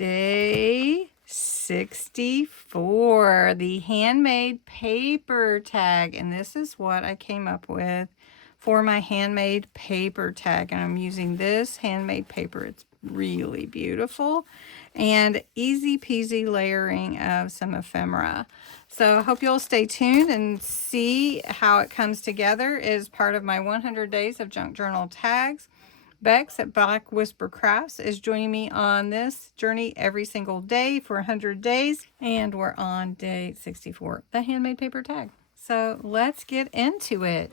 Day 64, the handmade paper tag. And this is what I came up with for my handmade paper tag. And I'm using this handmade paper. It's really beautiful and easy peasy layering of some ephemera. So I hope you'll stay tuned and see how it comes together as part of my 100 days of junk journal tags. Bexx at Black Whisper Crafts is joining me on this journey every single day for 100 days. And we're on day 64, the handmade paper tag. So let's get into it.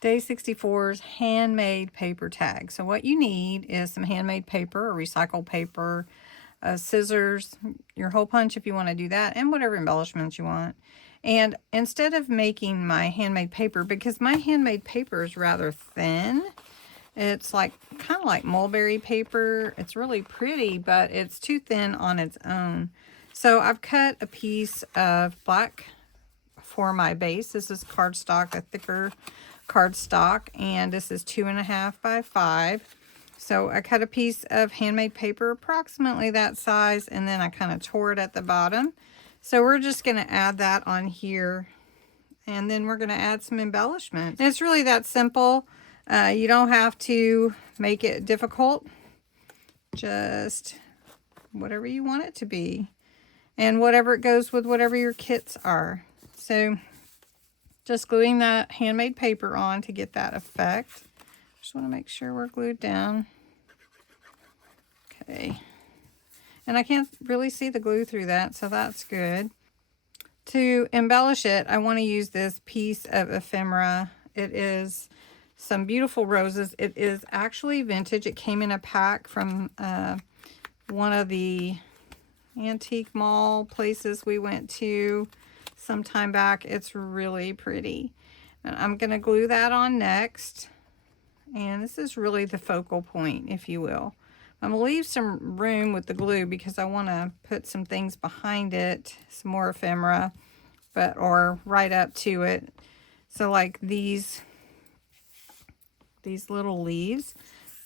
Day 64's handmade paper tag. So what you need is some handmade paper or recycled paper, scissors, your hole punch if you want to do that, and whatever embellishments you want. And instead of making my handmade paper, because my handmade paper is rather thin, it's like kind of like mulberry paper. It's really pretty, but it's too thin on its own. So I've cut a piece of black for my base. This is cardstock, a thicker cardstock, and this is 2.5 by 5. So I cut a piece of handmade paper approximately that size, and then I kind of tore it at the bottom. So we're just going to add that on here, and then we're going to add some embellishments. And it's really that simple. You don't have to make it difficult. Just whatever you want it to be, and whatever it goes with whatever your kits are. So just gluing that handmade paper on to get that effect. Just want to make sure we're glued down. Okay. And I can't really see the glue through that, so that's good. To embellish it, I want to use this piece of ephemera. It is some beautiful roses. It is actually vintage. It came in a pack from one of the antique mall places we went to some time back. It's really pretty. And I'm going to glue that on next. And this is really the focal point, if you will. I'm going to leave some room with the glue because I want to put some things behind it, some more ephemera, or right up to it. So like these little leaves,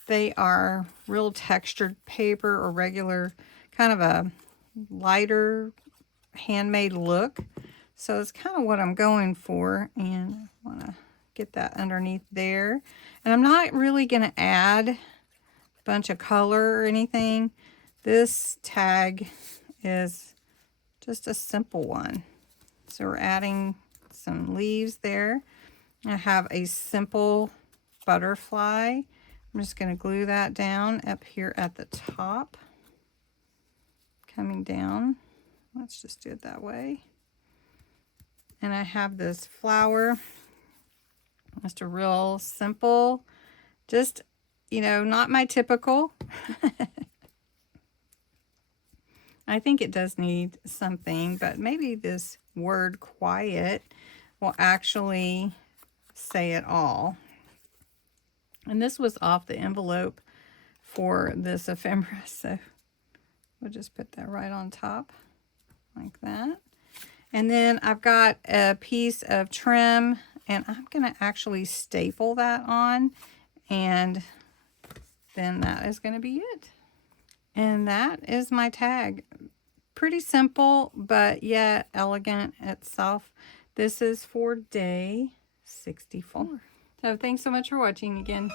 they are real textured paper or regular, kind of a lighter handmade look. So it's kind of what I'm going for, and I want to get that underneath there. And I'm not really going to add a bunch of color or anything. This tag is just a simple one. So we're adding some leaves there. I have a simple butterfly. I'm just going to glue that down up here at the top. Coming down. Let's just do it that way. And I have this flower. Just a real simple, just, you know, not my typical. I think it does need something, but maybe this word quiet will actually say it all. And this was off the envelope for this ephemera, so we'll just put that right on top like that. And then I've got a piece of trim, and I'm going to actually staple that on, and then that is going to be it. And that is my tag. Pretty simple, but yet elegant itself. This is for day 64. So thanks so much for watching again.